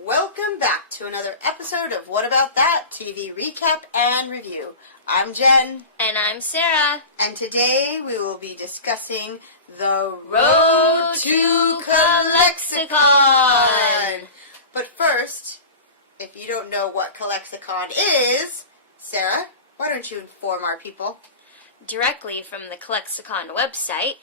Welcome back to another episode of What About That TV Recap and Review. I'm Jen. And I'm Sarah. And today we will be discussing the Road to Clexicon. But first, if you don't know what Clexicon is, Sarah, why don't you inform our people? Directly from the Clexicon website,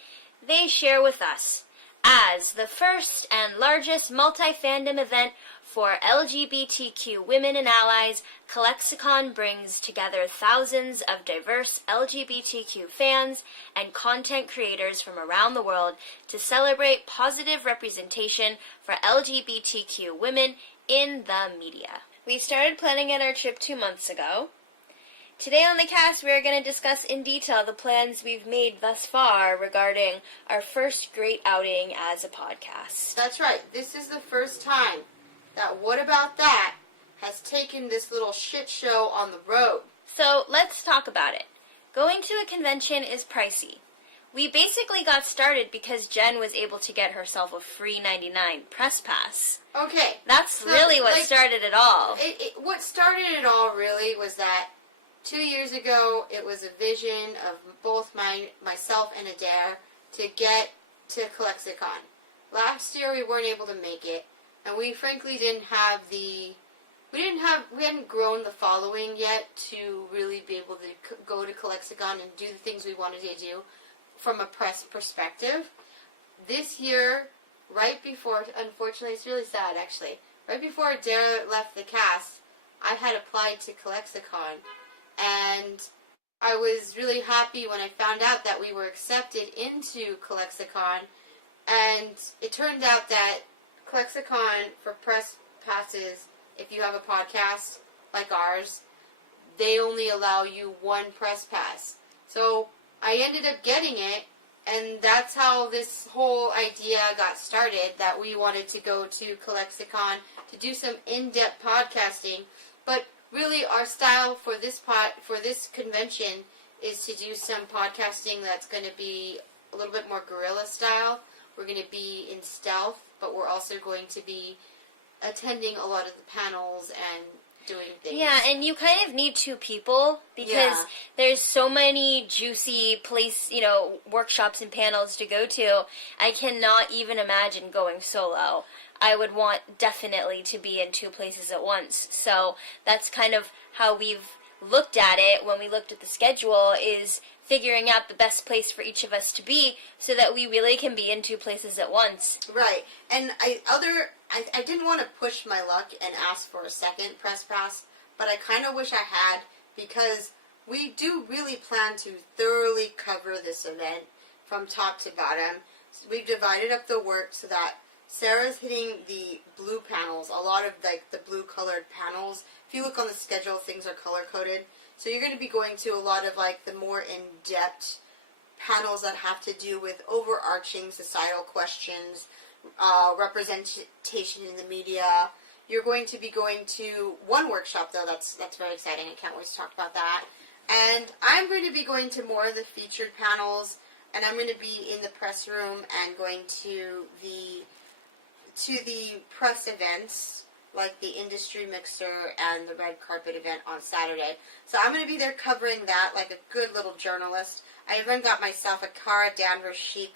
they share with us, as the first and largest multi-fandom event for LGBTQ women and allies, Clexicon brings together thousands of diverse LGBTQ fans and content creators from around the world to celebrate positive representation for LGBTQ women in the media. We started planning our trip 2 months ago. Today on the cast, we are going to discuss in detail the plans we've made thus far regarding our first great outing as a podcast. That's right. This is the first time that What About That has taken this little shit show on the road. So let's talk about it. Going to a convention is pricey. We basically got started because Jen was able to get herself a free $99 press pass. Okay. That's really what started it all. What started it all really was that 2 years ago, it was a vision of both myself and Adair to get to Clexicon. Last year, we weren't able to make it, and we frankly we hadn't grown the following yet to really be able to go to Clexicon and do the things we wanted to do from a press perspective. This year, right before, unfortunately, it's really sad actually, right before Adair left the cast, I had applied to Clexicon. And I was really happy when I found out that we were accepted into Clexicon. And it turned out that Clexicon, for press passes, if you have a podcast like ours, they only allow you one press pass. So I ended up getting it, and that's how this whole idea got started, that we wanted to go to Clexicon to do some in-depth podcasting. But really, our style for this convention is to do some podcasting that's going to be a little bit more guerrilla style. We're going to be in stealth, but we're also going to be attending a lot of the panels and doing things. Yeah, and you kind of need two people because there's so many juicy workshops and panels to go to. I cannot even imagine going solo. I would want definitely to be in two places at once. So that's kind of how we've looked at it when we looked at the schedule, is figuring out the best place for each of us to be so that we really can be in two places at once. Right. And I didn't want to push my luck and ask for a second press pass, but I kind of wish I had, because we do really plan to thoroughly cover this event from top to bottom. So we've divided up the work so that Sarah's hitting the blue panels, a lot of the blue colored panels. If you look on the schedule, things are color coded. So you're going to be going to a lot of the more in-depth panels that have to do with overarching societal questions, representation in the media. You're going to be going to one workshop though, that's very exciting. I can't wait to talk about that. And I'm going to be going to more of the featured panels, and I'm going to be in the press room and going to the press events, like the industry mixer and the red carpet event on Saturday. So I'm going to be there covering that like a good little journalist. I even got myself a Cara Danvers chic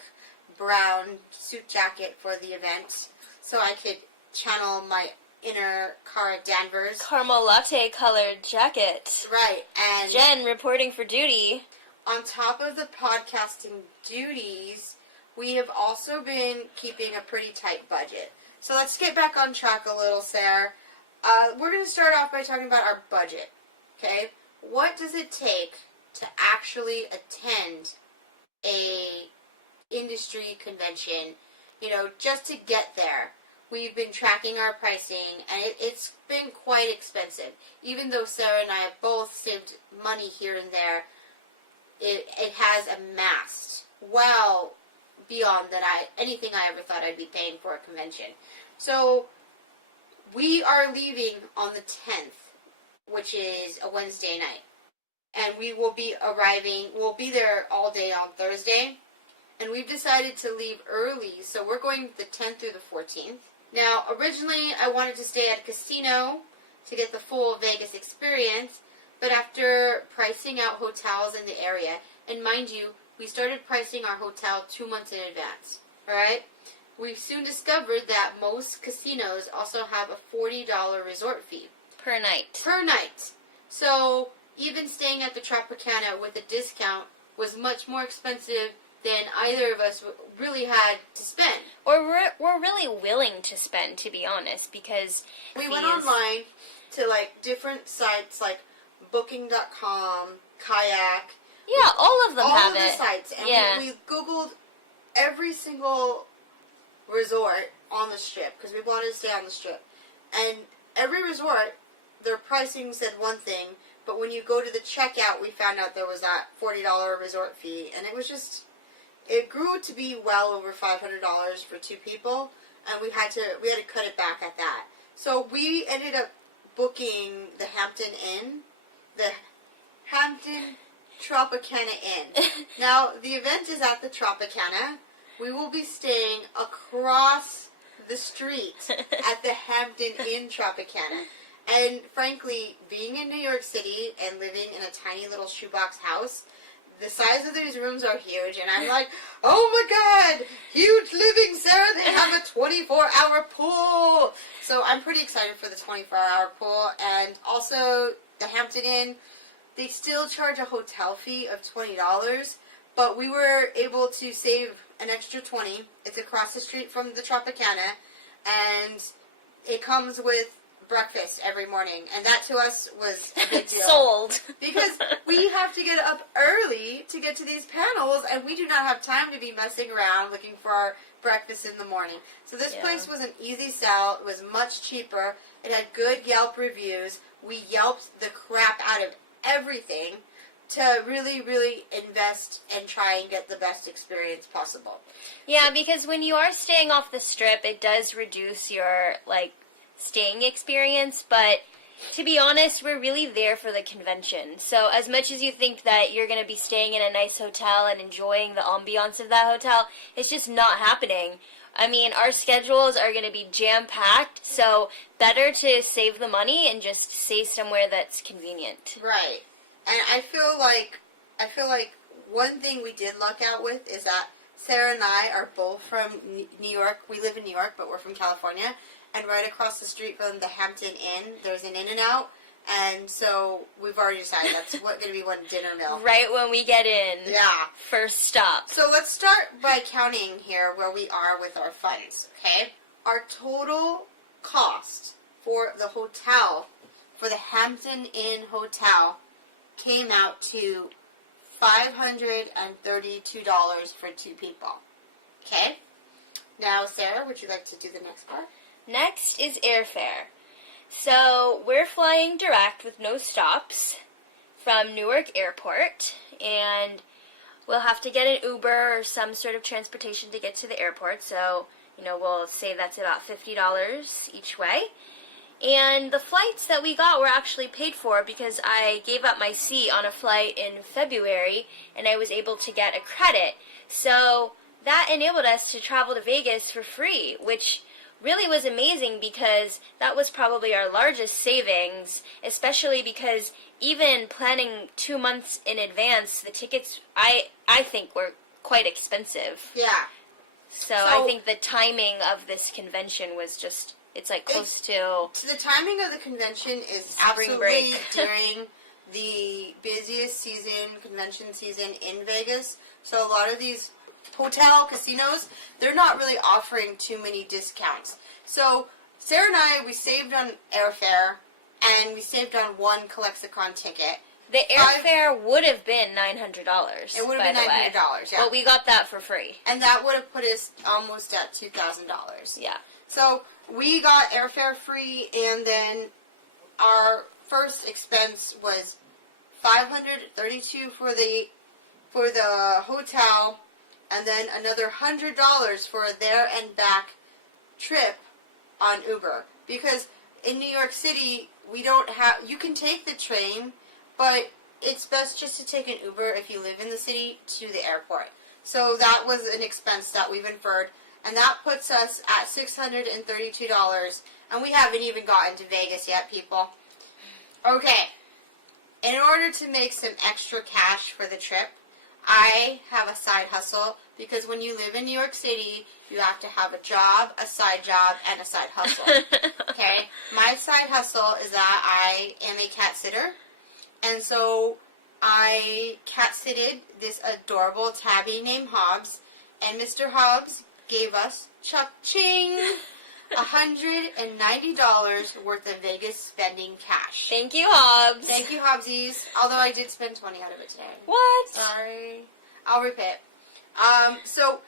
brown suit jacket for the event, so I could channel my inner Cara Danvers. Caramel latte colored jacket. Right, and Jen reporting for duty. On top of the podcasting duties, we have also been keeping a pretty tight budget. So let's get back on track a little, Sarah. We're going to start off by talking about our budget, okay? What does it take to actually attend a industry convention, just to get there? we've been tracking our pricing, and it's been quite expensive. Even though Sarah and I have both saved money here and there, it has amassed well beyond anything I ever thought I'd be paying for a convention. So we are leaving on the 10th, which is a Wednesday night. And we will be we'll be there all day on Thursday. And we've decided to leave early, so we're going the 10th through the 14th. Now, originally I wanted to stay at a casino to get the full Vegas experience, but after pricing out hotels in the area, and mind you, we started pricing our hotel 2 months in advance, alright? We soon discovered that most casinos also have a $40 resort fee. Per night. Per night. So, even staying at the Tropicana with a discount was much more expensive than either of us really had to spend. Or we're really willing to spend, to be honest, because we went online to different sites like Booking.com, Kayak. Yeah, all of them have it. All of the sites. And we Googled every single resort on the Strip, because we wanted to stay on the Strip. And every resort, their pricing said one thing, but when you go to the checkout, we found out there was that $40 resort fee, and it grew to be well over $500 for two people, and we had to cut it back at that. So we ended up booking the Hampton Inn, the Hampton Tropicana Inn. Now, the event is at the Tropicana. We will be staying across the street at the Hampton Inn Tropicana. And frankly, being in New York City and living in a tiny little shoebox house, the size of these rooms are huge, and I'm like, oh my god, huge living, Sarah, they have a 24-hour pool. So I'm pretty excited for the 24-hour pool, and also the Hampton Inn, they still charge a hotel fee of $20, but we were able to save an extra $20. It's across the street from the Tropicana, and it comes with breakfast every morning, and that to us was a big deal. Sold. Because we have to get up early to get to these panels, and we do not have time to be messing around looking for our breakfast in the morning. So this place was an easy sell. It was much cheaper. It had good Yelp reviews. We Yelped the crap out of everything to really, really invest and try and get the best experience possible. Yeah, because when you are staying off the Strip, it does reduce your, staying experience, but to be honest, we're really there for the convention. So as much as you think that you're going to be staying in a nice hotel and enjoying the ambiance of that hotel, it's just not happening. I mean, our schedules are going to be jam-packed, so better to save the money and just stay somewhere that's convenient. Right. And I feel like one thing we did luck out with is that Sarah and I are both from New York. We live in New York, but we're from California. And right across the street from the Hampton Inn, there's an In-N-Out. And so we've already decided that's going to be one dinner meal. Right when we get in. Yeah. First stop. So let's start by counting here where we are with our funds, okay? Our total cost for the hotel, for the Hampton Inn Hotel, came out to $532 for two people. Okay? Now, Sarah, would you like to do the next part? Next is airfare. So we're flying direct with no stops from Newark Airport, and we'll have to get an Uber or some sort of transportation to get to the airport. So, we'll say that's about $50 each way. And the flights that we got were actually paid for because I gave up my seat on a flight in February, and I was able to get a credit. So that enabled us to travel to Vegas for free, which really was amazing because that was probably our largest savings, especially because even planning 2 months in advance, the tickets, I think, were quite expensive. Yeah. So I think the timing of this convention was just, it's close to... The timing of the convention is spring absolutely break. during the busiest convention season in Vegas. So a lot of these hotel casinos, they're not really offering too many discounts. So Sarah and I, we saved on airfare, and we saved on one Clexa ticket. The airfare would have been $900. It would have been $900, yeah. But we got that for free. And that would have put us almost at $2,000. Yeah. So we got airfare free, and then our first expense was $532 for the hotel, and then another $100 for a there and back trip on Uber. Because in New York City, we don't have. You can take the train, but it's best just to take an Uber if you live in the city to the airport. So that was an expense that we've incurred, and that puts us at $632, and we haven't even gotten to Vegas yet, people. Okay, in order to make some extra cash for the trip, I have a side hustle, because when you live in New York City, you have to have a job, a side job, and a side hustle. Okay? My side hustle is that I am a cat sitter, and so I cat-sitted this adorable tabby named Hobbs, and Mr. Hobbs gave us cha-ching! $190 worth of Vegas spending cash. Thank you, Hobbs. Thank you, Hobbsies. Although I did spend 20 out of it today. What? Sorry. I'll repay it. So,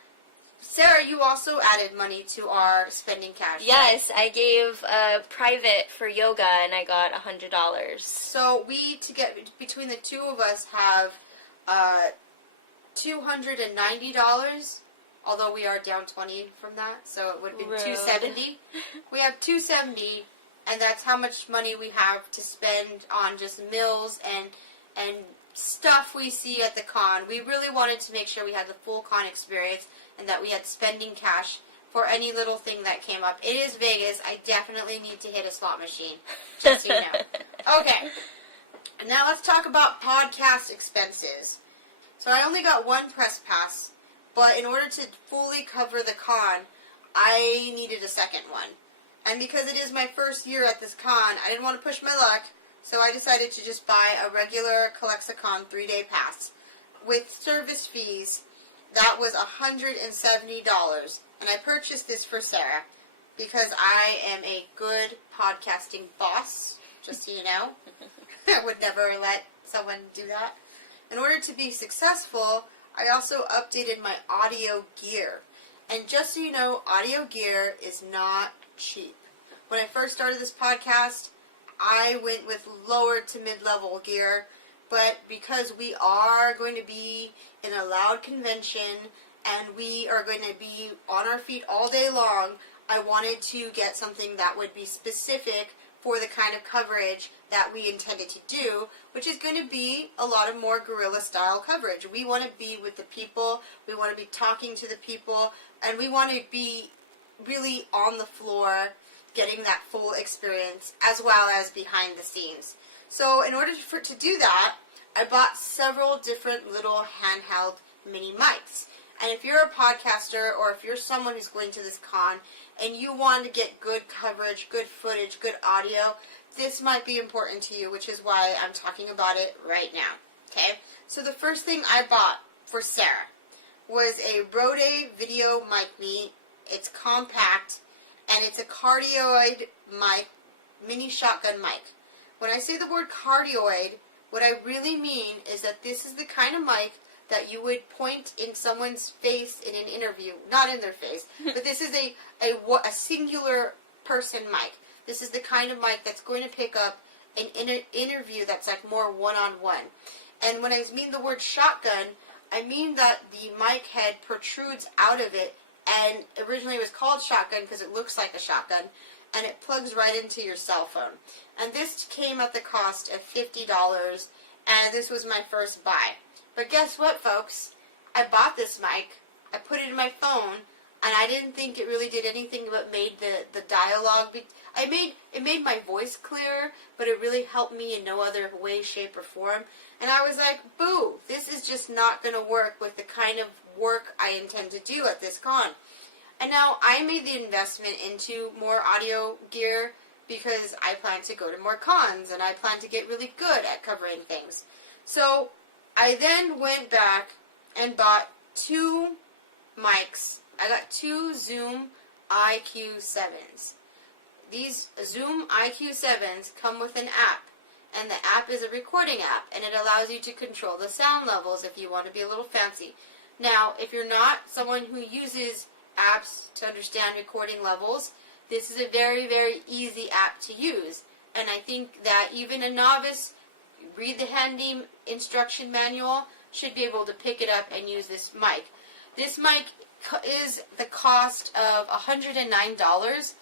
Sarah, you also added money to our spending cash. Yes, I gave a private for yoga, and I got $100. So we, between the two of us, have $290. Although we are down 20 from that, so it would be $270. We have $270, and that's how much money we have to spend on just meals and stuff we see at the con. We really wanted to make sure we had the full con experience and that we had spending cash for any little thing that came up. It is Vegas. I definitely need to hit a slot machine, just so you know. Okay, now let's talk about podcast expenses. So I only got one press pass. But in order to fully cover the con, I needed a second one. And because it is my first year at this con, I didn't want to push my luck, so I decided to just buy a regular Clexa 3-day pass. With service fees, that was $170. And I purchased this for Sarah because I am a good podcasting boss, just so you know. I would never let someone do that. In order to be successful, I also updated my audio gear. And just so you know, audio gear is not cheap. When I first started this podcast, I went with lower to mid-level gear. But because we are going to be in a loud convention and we are going to be on our feet all day long, I wanted to get something that would be specific for the kind of coverage that we intended to do, which is going to be a lot of more guerrilla-style coverage. We want to be with the people, we want to be talking to the people, and we want to be really on the floor getting that full experience, as well as behind the scenes. So in order to do that, I bought several different little handheld mini mics. And if you're a podcaster or if you're someone who's going to this con and you want to get good coverage, good footage, good audio, this might be important to you, which is why I'm talking about it right now. Okay? So the first thing I bought for Sarah was a Rode Video Mic Me. It's compact and it's a cardioid mic, mini shotgun mic. When I say the word cardioid, what I really mean is that this is the kind of mic that you would point in someone's face in an interview. Not in their face, but this is a singular person mic. This is the kind of mic that's going to pick up an interview that's like more one-on-one. And when I mean the word shotgun, I mean that the mic head protrudes out of it, and originally it was called shotgun because it looks like a shotgun, and it plugs right into your cell phone. And this came at the cost of $50, and this was my first buy. But guess what, folks? I bought this mic, I put it in my phone, and I didn't think it really did anything but made the dialogue. It made my voice clearer, but it really helped me in no other way, shape, or form. And I was like, boo, this is just not going to work with the kind of work I intend to do at this con. And now I made the investment into more audio gear because I plan to go to more cons, and I plan to get really good at covering things. So I then went back and bought 2 mics. I got 2 Zoom IQ7s. These Zoom IQ7s come with an app, and the app is a recording app, and it allows you to control the sound levels if you want to be a little fancy. Now, if you're not someone who uses apps to understand recording levels, This is a very, very easy app to use. And I think that even a novice, read the handy instruction manual, should be able to pick it up and use this mic. This mic is the cost of $109.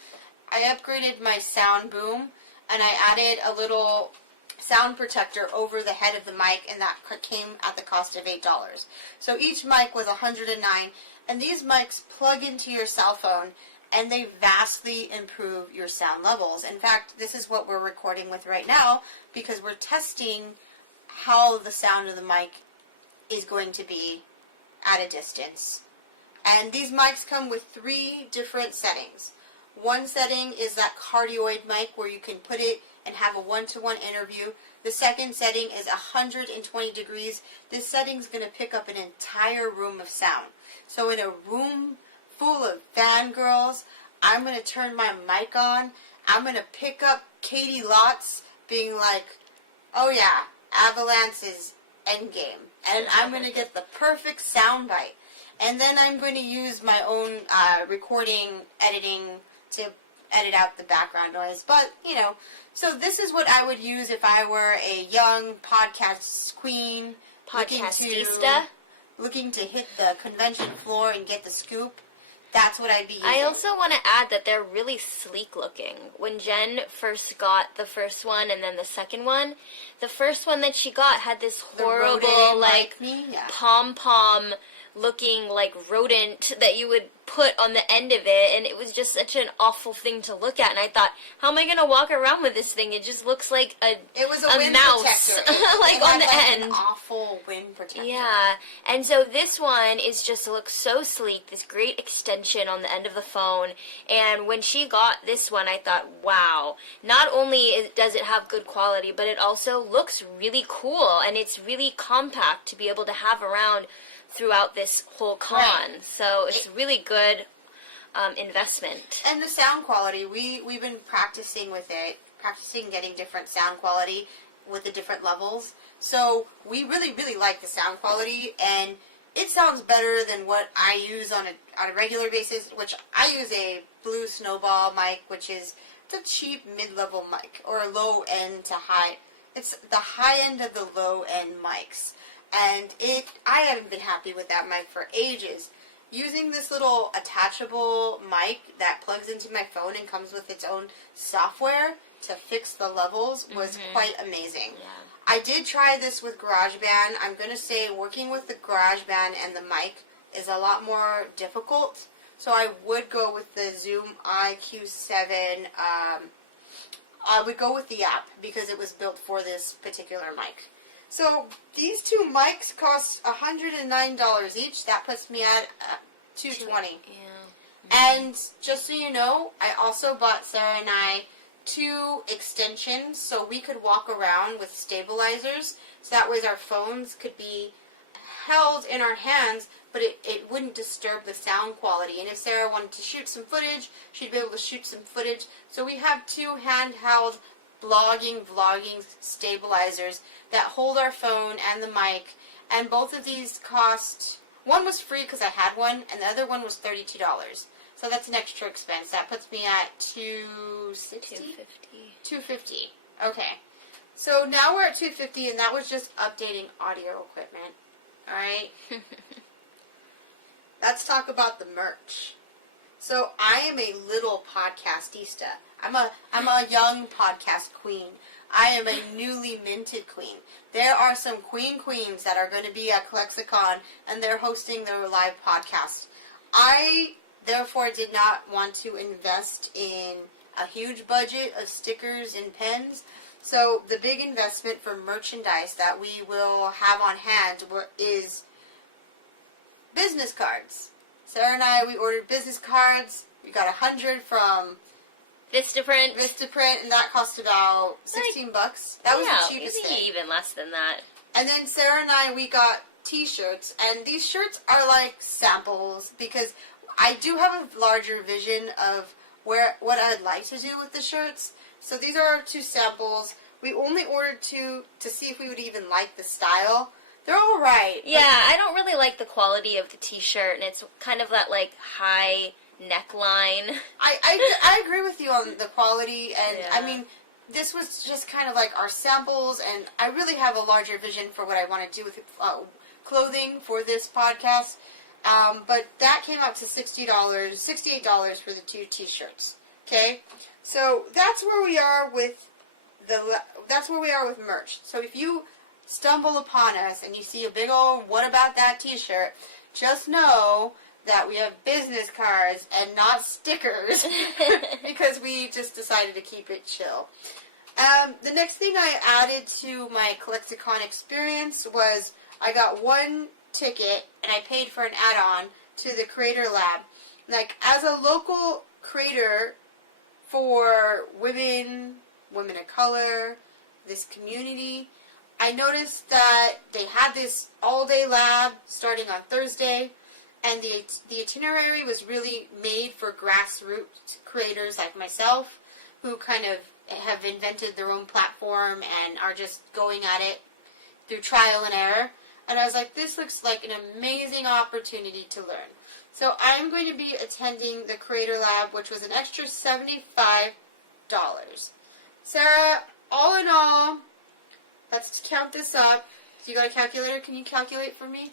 I upgraded my sound boom, and I added a little sound protector over the head of the mic, and that came at the cost of $8. So each mic was $109, and these mics plug into your cell phone, and they vastly improve your sound levels. In fact, this is what we're recording with right now, because we're testing how the sound of the mic is going to be at a distance. And these mics come with 3 different settings. One setting is that cardioid mic where you can put it and have a one-to-one interview. The second setting is 120 degrees. This setting is going to pick up an entire room of sound. So in a room full of fangirls, I'm going to turn my mic on. I'm going to pick up Katie Lotz being like, oh yeah, Avalanche is endgame. And I'm going to get the perfect soundbite. And then I'm going to use my own recording, editing to edit out the background noise. But, you know, so this is what I would use if I were a young podcast queen. Podcastista. Looking to hit the convention floor and get the scoop. That's what I'd be using. I also want to add that they're really sleek looking. When Jen first got the first one and then the second one, the first one that she got had this horrible, like pom-pom looking like rodent that you would put on the end of it, and it was just such an awful thing to look at. And I thought, how am I going to walk around with this thing? It just looks like a wind mouse, like on the end. An awful wind protector. Yeah, and so this one is just looks so sleek. This great extension on the end of the phone. And when she got this one, I thought, wow! Not only does it have good quality, but it also looks really cool, and it's really compact to be able to have around throughout this whole con. Right. So it's really good investment. And the sound quality, we've been practicing with it, getting different sound quality with the different levels. So we really, really like the sound quality, and it sounds better than what I use on a regular basis, which I use a Blue Snowball mic, which is the cheap mid-level mic, or low end to high. It's the high end of the low end mics. And I haven't been happy with that mic for ages. Using this little attachable mic that plugs into my phone and comes with its own software to fix the levels was quite amazing. Yeah. I did try this with GarageBand. I'm going to say working with the GarageBand and the mic is a lot more difficult. So I would go with the Zoom IQ7. I would go with the app because it was built for this particular mic. So these 2 mics cost $109 each. That puts me at $220. Yeah. And just so you know, I also bought Sarah and I 2 extensions so we could walk around with stabilizers. So that way our phones could be held in our hands, but it wouldn't disturb the sound quality. And if Sarah wanted to shoot some footage, she'd be able to shoot some footage. So we have 2 handheld vlogging stabilizers that hold our phone and the mic, and both of these cost, one was free because I had one, and the other one was $32. So that's an extra expense. That puts me at $250. Okay. So now we're at $250, and that was just updating audio equipment. Alright? Let's talk about the merch. So I am a little podcastista. I'm a young podcast queen. I am a newly minted queen. There are some queens that are going to be at ClexaCon, and they're hosting their live podcast. I, therefore, did not want to invest in a huge budget of stickers and pens. So the big investment for merchandise that we will have on hand is business cards. Sarah and I, we ordered business cards. We got 100 from Vistaprint, and that cost about $16. That was the cheapest thing. Even less than that. And then Sarah and I, we got t-shirts, and these shirts are like samples because I do have a larger vision of what I'd like to do with the shirts. So these are our 2 samples. We only ordered 2 to see if we would even like the style. They're all right. Yeah, I don't really like the quality of the t-shirt, and it's kind of that like high neckline. I agree with you on the quality, and Yeah. I mean, this was just kind of like our samples, and I really have a larger vision for what I want to do with clothing for this podcast. But that came out to $68 for the 2 t-shirts. Okay, so that's where we are with merch. So if you stumble upon us and you see a big old "what about that" t-shirt, just know that we have business cards and not stickers because we just decided to keep it chill. The next thing I added to my Clexicon experience was I got 1 ticket and I paid for an add-on to the Creator Lab. Like, as a local creator for women of color, this community, I noticed that they had this all-day lab starting on Thursday, and the itinerary was really made for grassroots creators like myself, who kind of have invented their own platform and are just going at it through trial and error. And I was like, this looks like an amazing opportunity to learn. So I'm going to be attending the Creator Lab, which was an extra $75. Sarah, all in all, let's count this up. You got a calculator? Can you calculate for me?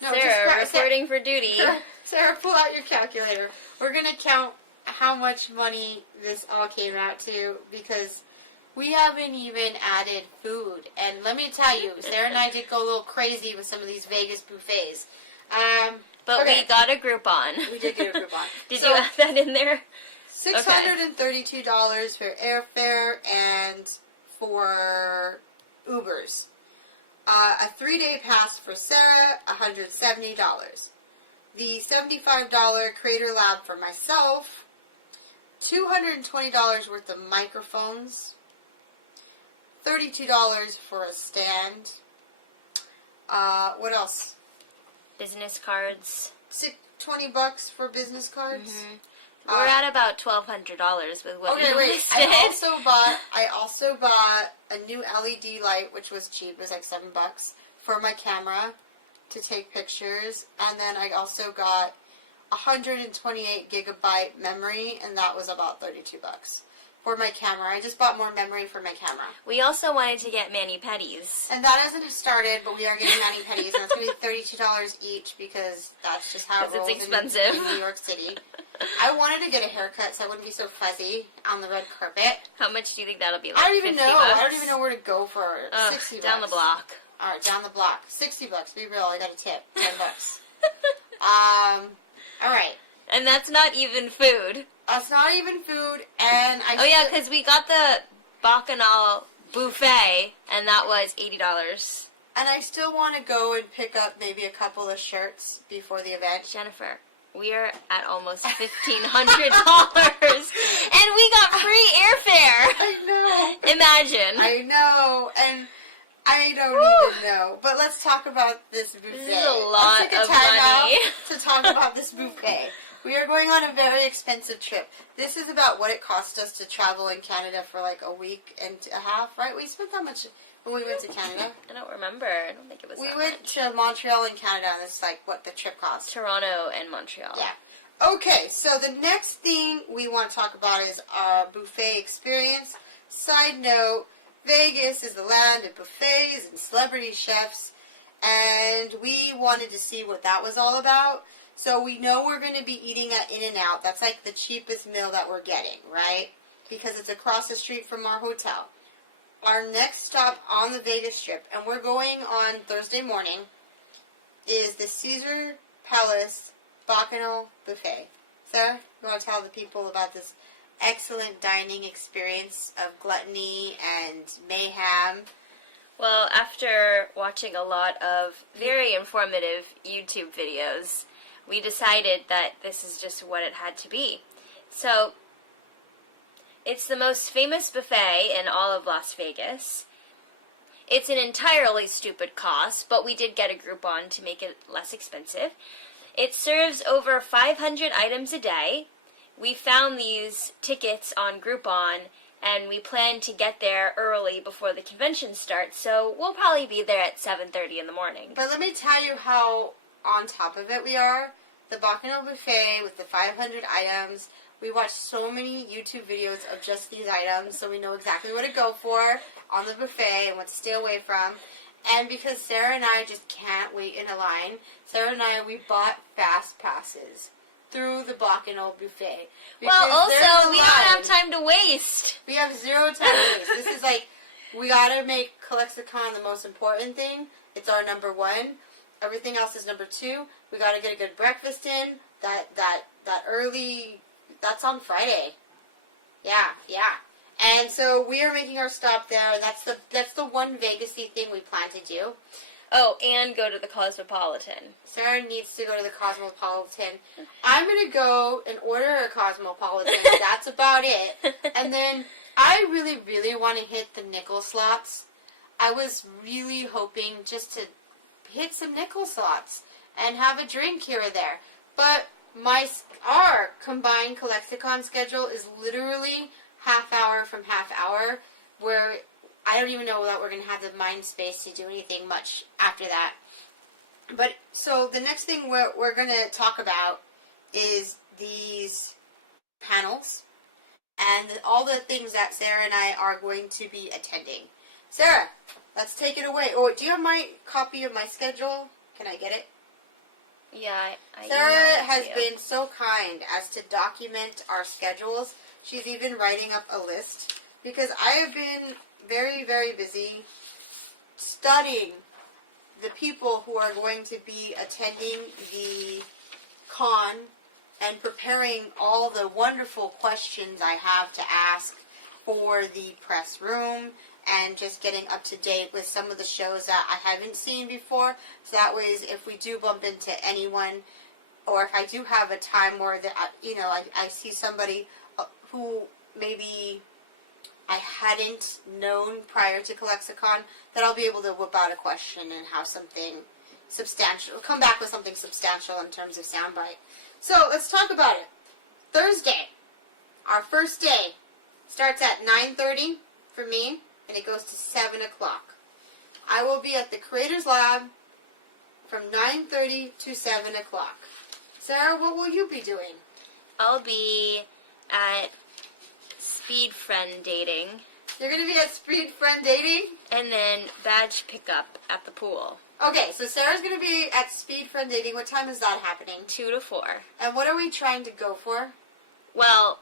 No, Sarah, reporting for duty. Sarah, pull out your calculator. We're going to count how much money this all came out to, because we haven't even added food. And let me tell you, Sarah and I did go a little crazy with some of these Vegas buffets. But okay. we got a Groupon. We did get a Groupon. Did you add that in there? $632 for airfare and for Ubers. A 3-day pass for Sarah, $170. The $75 Creator Lab for myself, $220 worth of microphones, $32 for a stand. What else? Business cards. $20 for business cards. Mm-hmm. We're at about $1,200 with what you listed. I also bought a new LED light, which was cheap. It was like $7 for my camera to take pictures. And then I also got 128 gigabyte memory, and that was about $32 for my camera. I just bought more memory for my camera. We also wanted to get mani-pedis. And that hasn't started, but we are getting mani-pedis, and it's going to be $32 each, because that's just how it rolls it's expensive. in New York City. I wanted to get a haircut so I wouldn't be so fuzzy on the red carpet. How much do you think that'll be? Like I don't even $50? know. I don't even know where to go for it. $60. Down the block. All right, down the block. $60. Be real. I got a tip. $10. All right. And that's not even food. That's not even food, and because we got the Bacchanal buffet, and that was $80. And I still want to go and pick up maybe a couple of shirts before the event. Jennifer, we are at almost $1,500, and we got free airfare. I know. Imagine. I know, and I don't even know. But let's talk about this buffet. This is a lot let's take a of time money. out to talk about this buffet. We are going on a very expensive trip. This is about what it cost us to travel in Canada for like a week and a half, right? We spent that much when we went to Canada. I don't remember. I don't think it was We that went much. to Montreal and Canada, and it's like what the trip cost. Toronto and Montreal. Yeah. Okay, so the next thing we want to talk about is our buffet experience. Side note, Vegas is the land of buffets and celebrity chefs, and we wanted to see what that was all about. So we know we're going to be eating at In-N-Out. That's like the cheapest meal that we're getting, right? Because it's across the street from our hotel. Our next stop on the Vegas Strip, and we're going on Thursday morning, is the Caesar Palace Bacchanal Buffet. Sarah, you want to tell the people about this excellent dining experience of gluttony and mayhem? Well, after watching a lot of very informative YouTube videos, we decided that this is just what it had to be. So, it's the most famous buffet in all of Las Vegas. It's an entirely stupid cost, but we did get a Groupon to make it less expensive. It serves over 500 items a day. We found these tickets on Groupon, and we plan to get there early before the convention starts, so we'll probably be there at 7:30 in the morning. But let me tell you how on top of it we are. the Bacchanal buffet with the 500 items. We watched so many YouTube videos of just these items, so we know exactly what to go for on the buffet and what to stay away from. And because Sarah and I just can't wait in a line, Sarah and I, we bought fast passes through the Bacchanal buffet. Well, also, we don't have time. time to waste. We have zero time to waste. This is like, we gotta make ClexaCon the most important thing. It's our number one. Everything else is number two. We gotta get a good breakfast in. That early, that's on Friday. Yeah. And so we are making our stop there, and that's the one Vegas-y thing we plan to do. Oh, and go to the Cosmopolitan. Sarah needs to go to the Cosmopolitan. I'm going to go and order a Cosmopolitan. That's about it. And then I really, really want to hit the nickel slots. I was really hoping just to hit some nickel slots and have a drink here or there. But our combined ClexaCon schedule is literally half hour from half hour, where I don't even know that we're going to have the mind space to do anything much after that. But, so the next thing we're going to talk about is these panels and all the things that Sarah and I are going to be attending. Sarah, let's take it away. Oh, do you have my copy of my schedule? Can I get it? Yeah, I Sarah has been so kind as to document our schedules. She's even writing up a list because I have been very, very busy studying the people who are going to be attending the con and preparing all the wonderful questions I have to ask for the press room and just getting up to date with some of the shows that I haven't seen before. So that way, if we do bump into anyone, or if I do have a time where I see somebody who maybe I hadn't known prior to ClexaCon, that I'll be able to whip out a question and have something substantial, come back with something substantial in terms of soundbite. So let's talk about it. Thursday, our first day, starts at 9:30 for me, and it goes to 7 o'clock. I will be at the Creators Lab from 9:30 to 7 o'clock. Sarah, what will you be doing? I'll be at Speed Friend Dating. You're going to be at Speed Friend Dating? And then badge pickup at the pool. Okay, so Sarah's going to be at Speed Friend Dating. What time is that happening? 2 to 4. And what are we trying to go for? Well,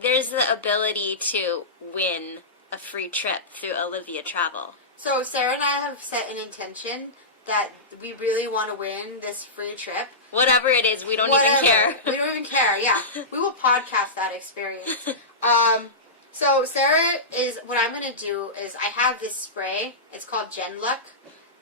there's the ability to win a free trip through Olivia Travel. So Sarah and I have set an intention that we really want to win this free trip. Whatever it is, we don't even care. We don't even care, yeah. We will podcast that experience. So Sarah what I'm going to do is I have this spray. It's called Gen Luck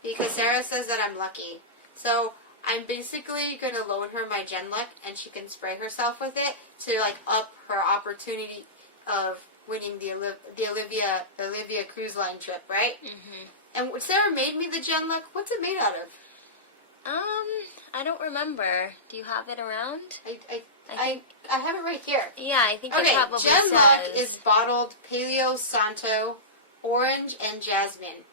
because Sarah says that I'm lucky. So I'm basically going to loan her my Gen Luck and she can spray herself with it to like up her opportunity of winning the Olivia cruise line trip, right? Mm-hmm. And Sarah made me the Gen Luck. What's it made out of? I don't remember. Do you have it around? I have it right here. Yeah, I think it probably Gen says. Luck is bottled Paleo Santo, Orange, and Jasmine.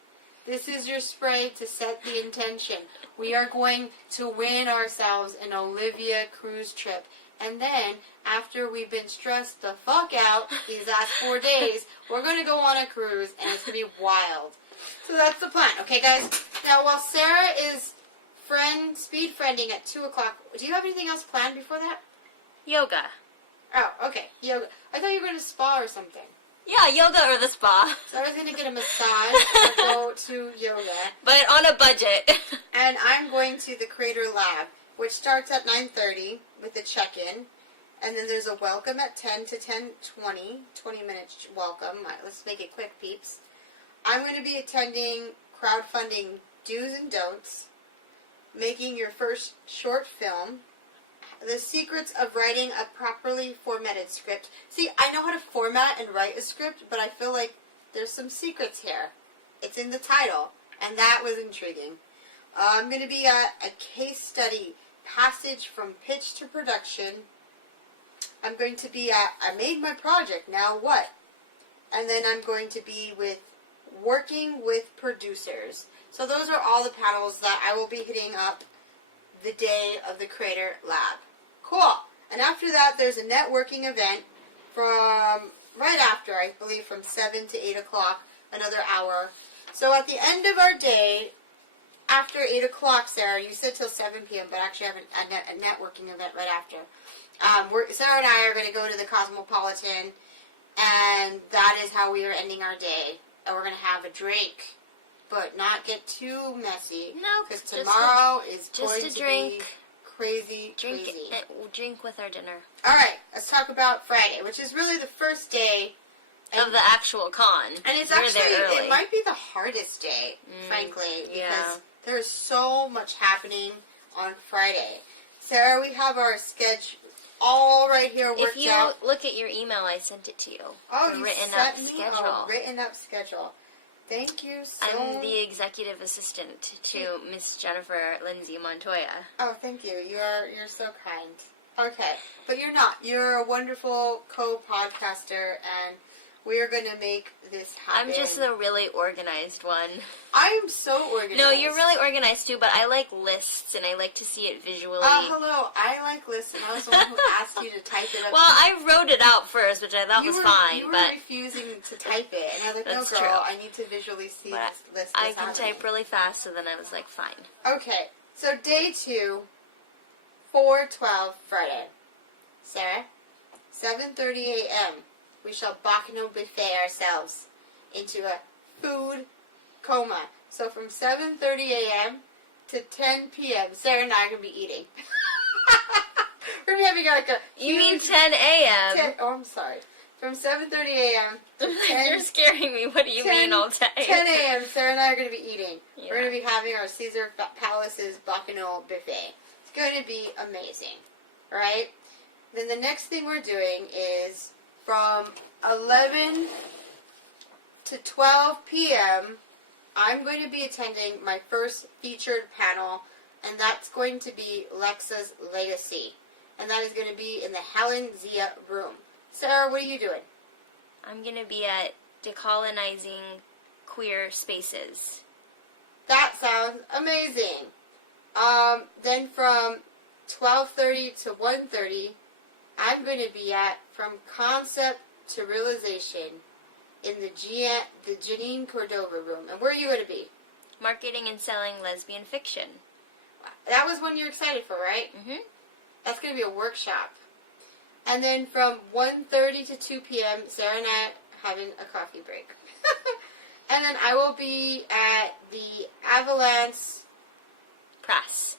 This is your spray to set the intention. We are going to win ourselves an Olivia cruise trip. And then, after we've been stressed the fuck out these last 4 days, we're going to go on a cruise, and it's going to be wild. So that's the plan. Okay, guys? Now, while Sarah is speed friending at 2 o'clock, do you have anything else planned before that? Yoga. Oh, okay. Yoga. I thought you were going to spa or something. Yeah, yoga or the spa. So I was going to get a massage and go to yoga. But on a budget. And I'm going to the Creator Lab, which starts at 9:30 with a check-in. And then there's a welcome at 10 to 10:20, 20-minute welcome. Let's make it quick, peeps. I'm going to be attending crowdfunding do's and don'ts, making your first short film, the secrets of writing a properly formatted script. See, I know how to format and write a script, but I feel like there's some secrets here. It's in the title, and that was intriguing. I'm going to be at a case study, passage from pitch to production. I'm going to be at I made my project, now what? And then I'm going to be with working with producers. So those are all the panels that I will be hitting up the day of the Creator Lab. Cool. And after that, there's a networking event from right after, I believe, from 7 to 8 o'clock, another hour. So at the end of our day, after 8 o'clock, Sarah, you said till 7 p.m., but actually I have a networking event right after. Sarah and I are going to go to the Cosmopolitan, and that is how we are ending our day. And we're going to have a drink, but not get too messy. No, because tomorrow is just going a to drink. be crazy. We'll drink with our dinner. All right, let's talk about Friday, which is really the first day Of the actual con. and it's We're actually, there early. it might be the hardest day, frankly, because there's so much happening on Friday. Sarah, we have our sketch all right here worked If you out. look at your email, I sent it to you. Oh, The you written sent up me schedule. a written up schedule. Thank you so I'm the executive assistant to Miss Jennifer Lindsay Montoya. Oh, thank you. You're so kind. Okay, but you're not. You're a wonderful co-podcaster, and we are going to make this happen. I'm just the really organized one. I am so organized. No, you're really organized too, but I like lists and I like to see it visually. Hello. I like lists, and I was the one who asked you to type it up. Well, I wrote it out first, which I thought was fine, You were but refusing to type it, and I was like, no, That's girl, true. I need to visually see But this list. I that's can happening. type really fast, so then I was like, fine. Okay, so day 2, 4/12, Friday. Sarah, 7:30 a.m. We shall Bacchanal buffet ourselves into a food coma. So from 7:30 a.m. to 10 p.m., Sarah and I are going to be eating. We're going to be having like a You mean huge 10 a.m.? Oh, I'm sorry. From 7:30 a.m. to 10, You're scaring me. What do you mean all day? 10 a.m. Sarah and I are going to be eating. Yeah. We're going to be having our Caesar Palace's Bacchanal buffet. It's going to be amazing, right? Then the next thing we're doing is from 11 to 12 p.m., I'm going to be attending my first featured panel, and that's going to be Lexa's Legacy. And that is going to be in the Helen Zia room. Sarah, what are you doing? I'm going to be at Decolonizing Queer Spaces. That sounds amazing. Then from 12:30 to 1:30, I'm going to be at From Concept to Realization in the Janine Cordova room. And where are you going to be? Marketing and selling lesbian fiction. That was one you're excited for, right? Mm-hmm. That's going to be a workshop. And then from 1:30 to 2 p.m., Sarah and I are having a coffee break. And then I will be at the Avalanche press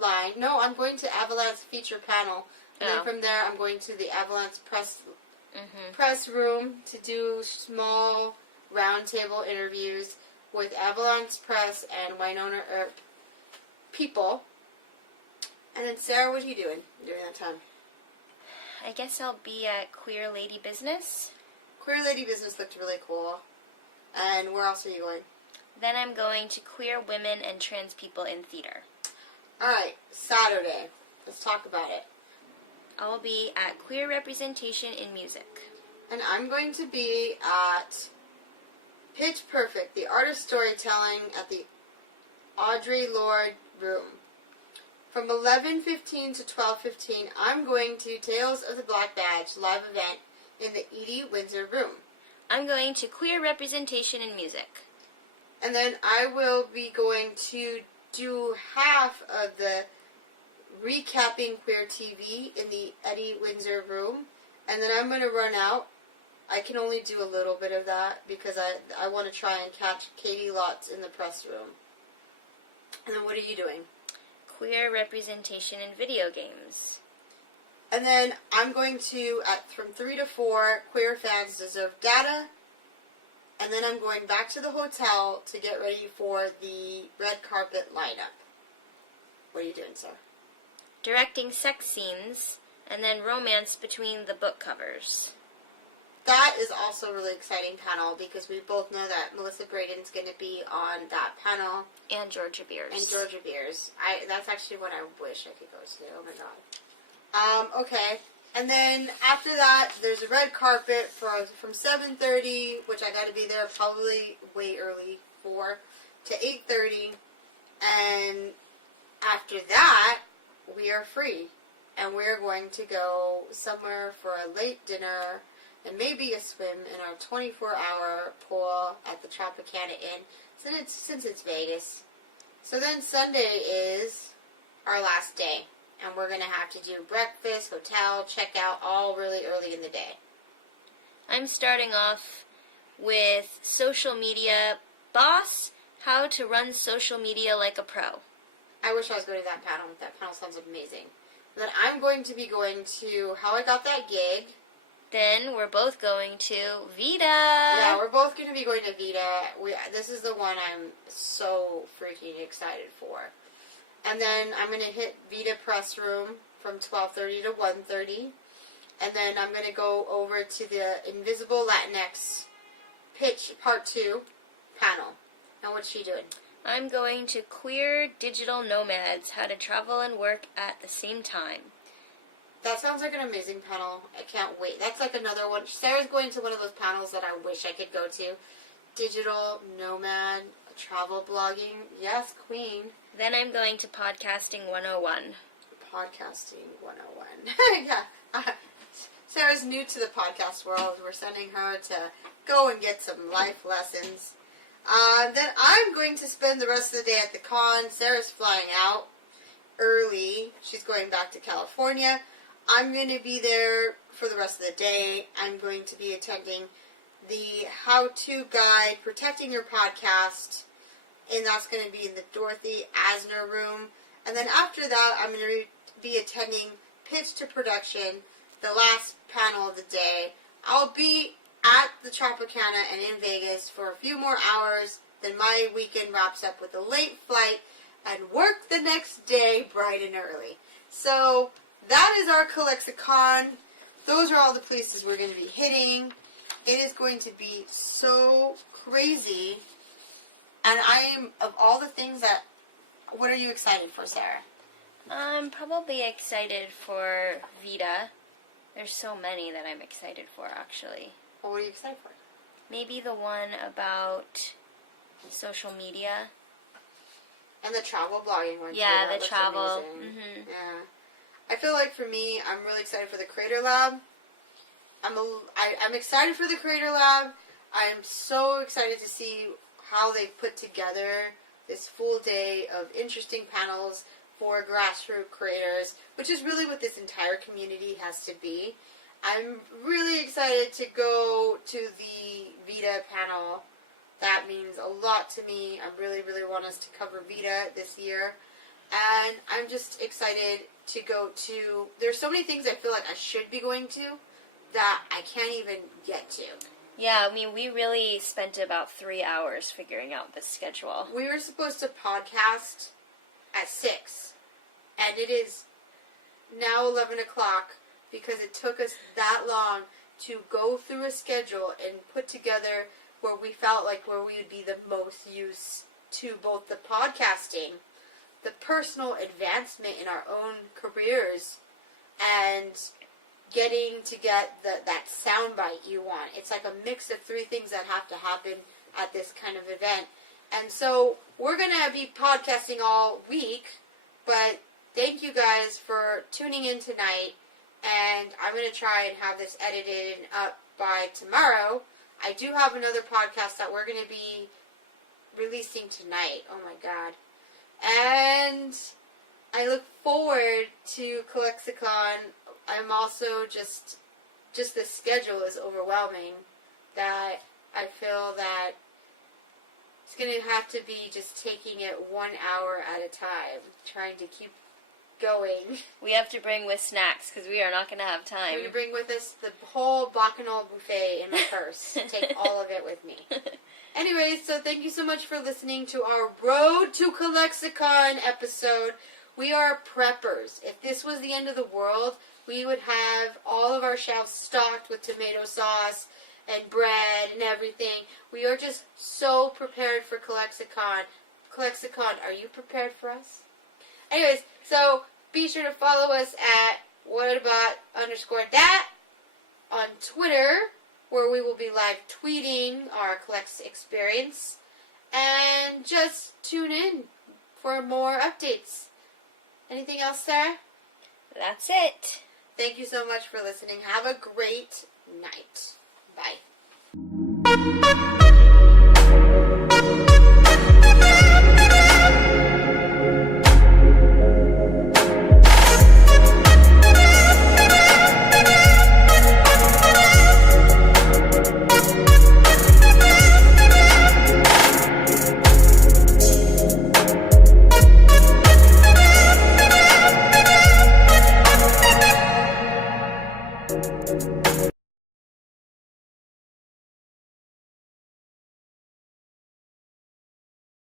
line. No, I'm going to Avalanche feature panel. And then from there, I'm going to the Avalanche press room to do small roundtable interviews with Avalanche Press and Winona Earp people. And then Sarah, what are you doing during that time? I guess I'll be at Queer Lady Business. Queer Lady Business looked really cool. And where else are you going? Then I'm going to Queer Women and Trans People in Theater. Alright, Saturday. Let's talk about it. I'll be at Queer Representation in Music. And I'm going to be at Pitch Perfect, the art of storytelling at the Audre Lorde room. From 11:15 to 12:15, I'm going to Tales of the Black Badge live event in the Edie Windsor room. I'm going to Queer Representation in Music. And then I will be going to do half of the recapping Queer TV in the Eddie Windsor room. And then I'm going to run out. I can only do a little bit of that because I want to try and catch Katie Lotz in the press room. And then what are you doing? Queer Representation in Video Games. And then I'm going to, from 3 to 4, Queer Fans Deserve Data. And then I'm going back to the hotel to get ready for the red carpet lineup. What are you doing, sir? Directing sex scenes, and then romance between the book covers. That is also a really exciting panel because we both know that Melissa Braden's going to be on that panel. And Georgia Beers. And Georgia Beers. That's actually what I wish I could go to. Oh my god. Okay. And then after that, there's a red carpet from 7:30, which I got to be there probably way early, 4 to 8:30. And after that, we are free. And we're going to go somewhere for a late dinner and maybe a swim in our 24-hour pool at the Tropicana Inn since it's Vegas. So then Sunday is our last day. And we're going to have to do breakfast, hotel, check out all really early in the day. I'm starting off with social media boss, how to run social media like a pro. I wish I was going to that panel. That panel sounds amazing. And then I'm going to be going to how I got that gig. Then we're both going to Vita. Yeah, we're both going to be going to Vita. This is the one I'm so freaking excited for. And then I'm going to hit Vita Press Room from 12:30 to 1:30. And then I'm going to go over to the Invisible Latinx Pitch Part 2 panel. And what's she doing? I'm going to Queer Digital Nomads, how to travel and work at the same time. That sounds like an amazing panel. I can't wait. That's like another one. Sarah's going to one of those panels that I wish I could go to. Digital Nomad, travel blogging. Yes, queen. Then I'm going to Podcasting 101. Podcasting 101. Yeah. Sarah's new to the podcast world. We're sending her to go and get some life lessons. Then I'm going to spend the rest of the day at the con. Sarah's flying out early. She's going back to California. I'm going to be there for the rest of the day. I'm going to be attending the how-to guide, Protecting Your Podcast, and that's going to be in the Dorothy Asner room. And then after that, I'm going to be attending Pitch to Production, the last panel of the day. I'll be at the Tropicana and in Vegas for a few more hours. Then my weekend wraps up with a late flight and work the next day bright and early. So that is our Clexicon. Those are all the places we're going to be hitting. It is going to be so crazy. And I am, of all the things that, what are you excited for, Sarah? I'm probably excited for Vita. There's so many that I'm excited for, actually. What are you excited for? Maybe the one about social media. And the travel blogging one, yeah, too. the travel. Mm-hmm. Yeah. I feel like for me, I'm really excited for the Creator Lab. I'm excited for the Creator Lab. I'm so excited to see how they put together this full day of interesting panels for grassroots creators, which is really what this entire community has to be. I'm really excited to go to the Vita panel. That means a lot to me. I really, really want us to cover Vita this year. And I'm just excited to go to... There's so many things I feel like I should be going to that I can't even get to. Yeah, I mean, we really spent about 3 hours figuring out the schedule. We were supposed to podcast at 6. And it is now 11 o'clock because it took us that long to go through a schedule and put together where we felt like where we would be the most use to both the podcasting, the personal advancement in our own careers, and getting to get that soundbite you want. It's like a mix of three things that have to happen at this kind of event. And so we're going to be podcasting all week, but thank you guys for tuning in tonight. And I'm going to try and have this edited and up by tomorrow. I do have another podcast that we're going to be releasing tonight. Oh my God. And I look forward to Clexicon. I'm also just the schedule is overwhelming that I feel that it's going to have to be just taking it 1 hour at a time, trying to keep going. We have to bring with snacks because we are not going to have time. I'm going to bring with us the whole Bacchanal buffet in my purse. Take all of it with me. Anyways, so thank you so much for listening to our Road to Clexicon episode. We are preppers. If this was the end of the world, we would have all of our shelves stocked with tomato sauce and bread and everything. We are just so prepared for Clexicon. Clexicon, are you prepared for us? Anyways, so be sure to follow us at whatabout_dat on Twitter, where we will be live tweeting our Clex experience. And just tune in for more updates. Anything else, Sarah? That's it. Thank you so much for listening. Have a great night. Bye. Thank you.